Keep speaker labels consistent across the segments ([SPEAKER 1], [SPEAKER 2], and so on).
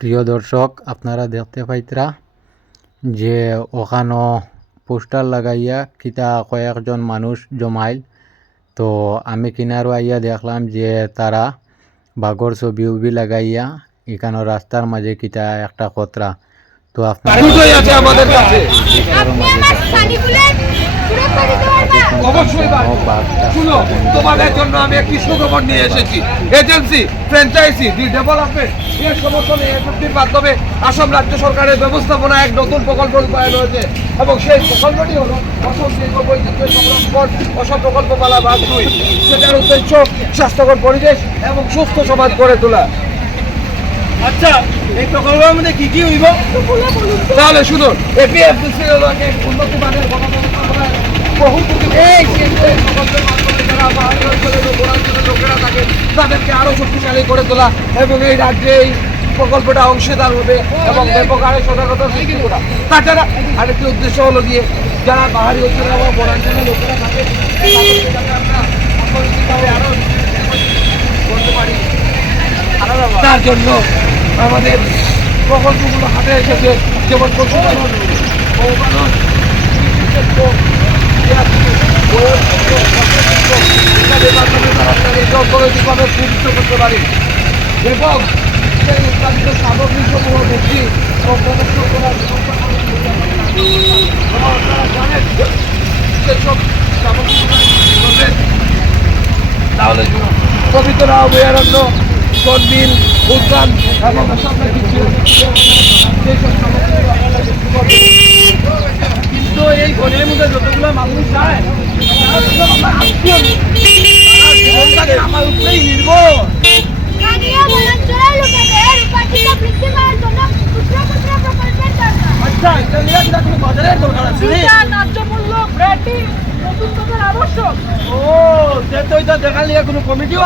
[SPEAKER 1] প্রিয় দর্শক আপনারা দেখতে পাইতরা যে ওখানো পোস্টার লাগাইয়া কিতা কয়েকজন মানুষ জমাইল। তো আমি কিনারও আইয়া দেখলাম যে তারা বাঘর ছবি উবি লাগাইয়া এখানো রাস্তার মাঝে কিতা একটা কতরা তো আপনারা
[SPEAKER 2] আমাদের কাছে। অবশ্যই তোমাদের জন্য আমি একটি সুখবর নিয়ে এসেছি। এজেন্সি ফ্র্যাঞ্চাইজি দি ডেভেলপমেন্ট এর সমর্থনে মাধ্যমে আসাম রাজ্য সরকারের ব্যবস্থাপনা এক নতুন প্রকল্প রূপায়ণ হয়েছে এবং সেই প্রকল্পটি হলো অসম শিল্প বৈচিত্র্য সংরক্ষণ অসম প্রকল্প পালা ভাগ দুই সেটার উদ্দেশ্য স্বাস্থ্যকর পরিবেশ এবং সুস্থ সমাজ গড়ে তোলা। আচ্ছা এই প্রকল্পের মধ্যে কি কি হইব? তাহলে শুনুন এক উন্নত মানের গণতন্ত্র বহু লোকেরা থাকে তাদেরকে আরও শক্তিশালী করে তোলা এবং এই রাজ্যে এই প্রকল্পটা অংশীদার হবে এবং ব্যাপক আরও সজাগতা সৃষ্টি করা তাছাড়া আরেকটি উদ্দেশ্য হলো গিয়ে যারা পাহাড়ি অঞ্চলে এবং বনাঞ্চলের লোকেরা থাকে অর্থনৈতিকভাবে করতে তার জন্য আমাদের প্রকল্পগুলো হাতে এসেছে। যেমন পশুপালন এবং সেই উৎপাদিত সামগ্রী সমূহ বিক্রি পবিত্র অভয়ারণ্য সন্দিল উদ্যান এবং কিছু। কিন্তু এই গণের মানুষ যায়। আমার উপরেই নির্ভর আচ্ছা এটা কোনো বাজারের দরকার আছে
[SPEAKER 3] ন্যায্য মূল্য ব্র্যান্ডিং
[SPEAKER 2] কমিটিও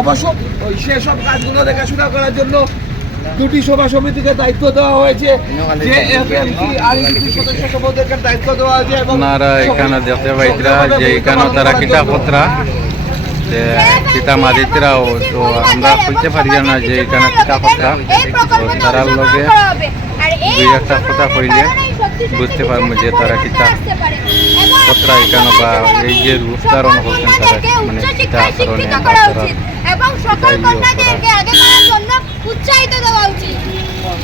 [SPEAKER 2] অবশ্য ওই সেসব কাজগুলো দেখাশোনা করার জন্য দুটি সভা সমিতিকে দায়িত্ব দেওয়া হয়েছে। যে এফএমসি আর সদস্য সভ্যদেরকে দায়িত্ব দেওয়া হয়েছে
[SPEAKER 1] আপনারা এখানে দেখতে পাইতরা যে এখানে তারা কিতা কতরা যে কিতা মারিতরাও তো আমরা বুঝতে পারি না যে এখানে কিতা কতরা
[SPEAKER 4] এই
[SPEAKER 1] তো তারার লগে দুই একটা কথা কইলে বুঝতে পারব যে তারা কিতা কতরা এখানে বা এই যে রূপ ধারণ করছেন তারা মানে কিতা কারণে
[SPEAKER 4] এবং সকল কন্যাদেরকে আগে বাড়ার জন্য উৎসাহিত দেওয়া উচিত।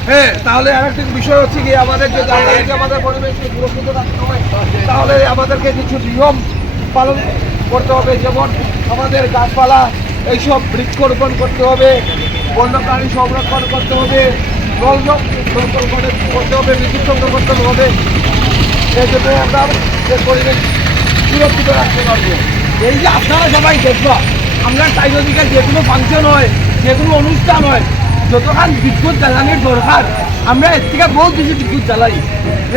[SPEAKER 2] হ্যাঁ তাহলে আরেকটি বিষয় হচ্ছে কি আমাদের যে দাঁড়িয়ে আমাদের পরিবেশকে সুরক্ষিত রাখতে হবে। তাহলে আমাদেরকে কিছু নিয়ম পালন করতে হবে যেমন আমাদের গাছপালা এইসব বৃক্ষরোপণ করতে হবে বন্যপ্রাণী সংরক্ষণ করতে হবে জলজম সংরক্ষণ করতে হবে বিদ্যুৎ সংরক্ষণ করতে হবে। এই জন্য আমরা আমাদের পরিবেশ সুরক্ষিত রাখতে পারব। এই যে আপনারা সবাই দেখবা, আমরা চারিদিকে যে কোনো ফাংশন হয়, যে কোনো অনুষ্ঠান হয় যতক্ষণ বিদ্যুৎ জ্বালানির দরকার, আমরা এর থেকে বহুত কিছু বিদ্যুৎ জ্বালাই।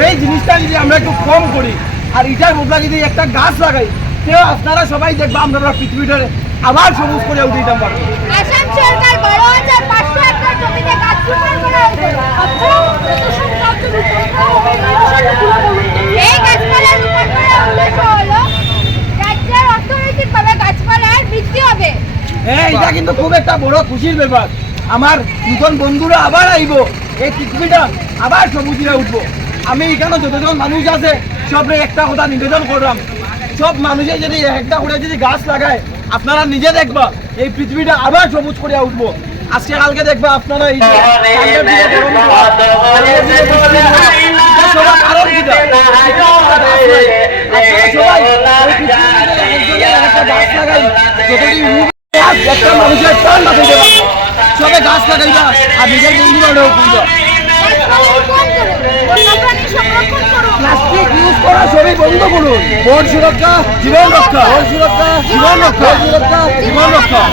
[SPEAKER 2] এই জিনিসটা যদি আমরা একটু কম করি, আর এটার বদলা যদি একটা গাছ লাগাই তেও আপনারা সবাই দেখবা, আমরা পৃথিবীটারে আবার সবুজ করে উঠে দিতাম পারব
[SPEAKER 4] আসাম সরকার বারো হাজার পাঁচশো একর জমিতে গাছ রোপণ করা হয়েছে
[SPEAKER 3] আচ্ছা এত সব কাজ রূপায়ণ করা হবে এই বিষয়গুলো বলুন তো।
[SPEAKER 4] এই গাছপালা রোপণ করার উদ্দেশ্য হলো রাজ্যের অর্থনৈতিকভাবে গাছপালার বৃদ্ধি হবে
[SPEAKER 2] হ্যাঁ এটা কিন্তু খুব একটা বড় খুশির ব্যাপার। আমার নতুন বন্ধুরা আবার আইব এই পৃথিবীটা আবার সবুজে উঠবো। আমি এখানে যতজন মানুষ আছে সবরে একটা কথা নিবেদন করলাম। সব মানুষে যদি একটা করে যদি গাছ লাগায় আপনারা নিজে দেখবা এই পৃথিবীটা আবার সবুজ করে উঠবো। আজকে কালকে দেখবা আপনারা এই গাছ সবাই লাগাই একটা মানুষের প্রাণ বাঁচাইতে পারব সবে গাছ লাগাইবা আর নিজের বন্ধু বান্ধব করবা প্লাস্টিক ইউজ করা সবই বন্ধ করুন। বন সুরক্ষা, জীবন রক্ষা, বন সুরক্ষা, জীবন রক্ষা সুরক্ষা জীবন রক্ষা।